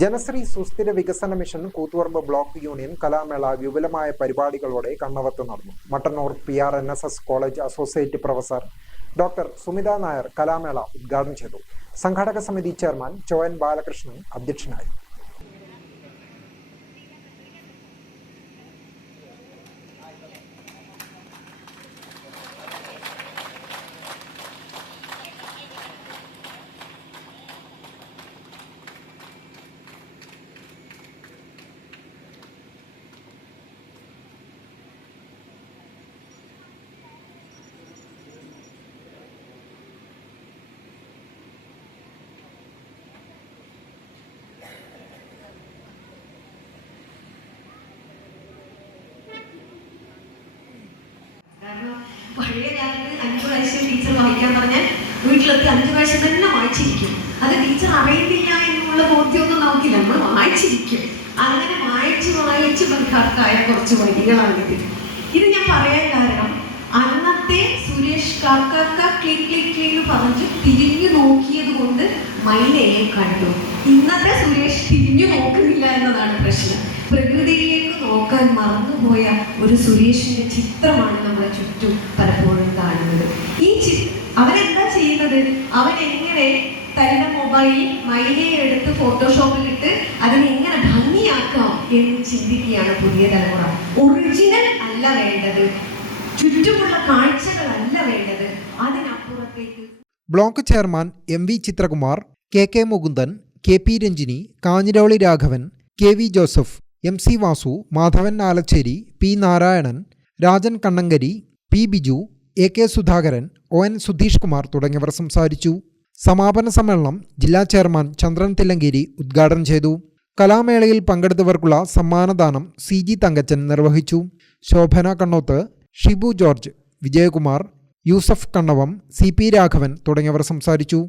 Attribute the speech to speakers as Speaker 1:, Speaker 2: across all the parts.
Speaker 1: ജനശ്രീ സുസ്ഥിര വികസന mission Koothuparamba block union കലാമേള വിപുലമായ പരിപാടികളോടെ കണ്ണവത്ത് നടന്നു. Mattannur P R N S S college associate professor doctor Sumitha Nair കലാമേള ഉദ്ഘാടനം ചെയ്തു. സംഘാടക സമിതി ചെയർമാൻ ചോയൻ ബാലകൃഷ്ണൻ അധ്യക്ഷനായി
Speaker 2: കാരണം പഴയ കാലത്ത് അഞ്ചു പ്രാവശ്യം ടീച്ചർ വായിക്കാൻ പറഞ്ഞാൽ വീട്ടിലെത്തി അഞ്ചു പ്രാവശ്യം തന്നെ വായിച്ചിരിക്കും. അത് ടീച്ചർ അറിയുന്നില്ല എന്നുള്ള ബോധ്യമൊന്നും നമുക്കില്ല. നമ്മൾ വായിച്ചിരിക്കും. അങ്ങനെ വായിച്ച് വായിച്ച് ബന്ധക്കാർക്കായ കുറച്ച് വരികളാണിത് ഇത്. ഞാൻ പറയാൻ കാരണം അന്നത്തെ സുരേഷ് കാക്കാക്ക ക്ലിക് ക്ലിക് ക്ലി എന്ന് പറഞ്ഞ് തിരിഞ്ഞു നോക്കിയത് കൊണ്ട് മൈനയെ കണ്ടു. ഇന്നത്തെ സുരേഷ് തിരിഞ്ഞു നോക്കുന്നില്ല എന്നതാണ് പ്രശ്നം. പ്രകൃതിയിലേക്ക് നോക്കാൻ മറന്നുപോയ ഒരു സുരേഷിന്റെ ചിത്രമാണ് നമ്മുടെ ചുറ്റും. അവൻ എങ്ങനെ തന്റെ മൊബൈൽ മൈലേ എടുത്ത് ഫോട്ടോഷോപ്പിൽ ഇട്ട് അതിനെ എങ്ങനെ ഭംഗിയാക്കാം എന്ന് ചിന്തിക്കുകയാണ് പുതിയ തലമുറ. ഒറിജിനൽ അല്ല വേണ്ടത്. ചുറ്റുമുള്ള കാഴ്ചകളല്ല വേണ്ടത്. അതിനപ്പുറത്തേക്ക്
Speaker 1: block chairman M V Chitrakumar K K Mukundan K P Ranjini Kanjiravali Raghavan K V Joseph M C Vasu Madhavan Alacheri P Narayanan Rajan Kannankari P Biju A K Sudhakaran O N Sudheesh Kumar തുടങ്ങിയവർ സംസാരിച്ചു. സമാപന സമ്മേളനം ജില്ലാ chairman ചന്ദ്രൻ തില്ലങ്കേരി ഉദ്ഘാടനം ചെയ്തു. കലാമേളയിൽ പങ്കെടുത്തവർക്കുള്ള സമ്മാനദാനം സി ജി തങ്കച്ചൻ നിർവഹിച്ചു. Shobhana Kannoth Shibu George Vijayakumar Yusuf Kannavam C P Raghavan തുടങ്ങിയവർ സംസാരിച്ചു.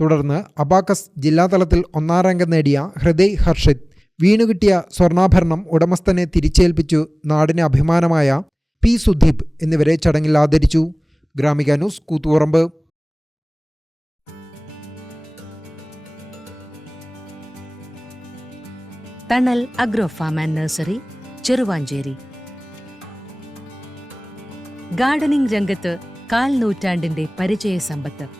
Speaker 1: തുടർന്ന് അബാക്കസ് ജില്ലാതലത്തിൽ ഒന്നാം റാങ്ക് നേടിയ ഹൃദയ് ഹർഷിത് വീണുകിട്ടിയ സ്വർണാഭരണം ഉടമസ്ഥനെ തിരിച്ചേൽപ്പിച്ചു. നാടിന് അഭിമാനമായ പി സുദീപ് എന്നിവരെ ചടങ്ങിൽ ആദരിച്ചു. Gramika news Koothuparamba.
Speaker 3: Thanal agro farm and nursery Cheruvanchery. Gardening രംഗത്ത് കാൽ നൂറ്റാണ്ടിന്റെ പരിചയ സമ്പത്ത്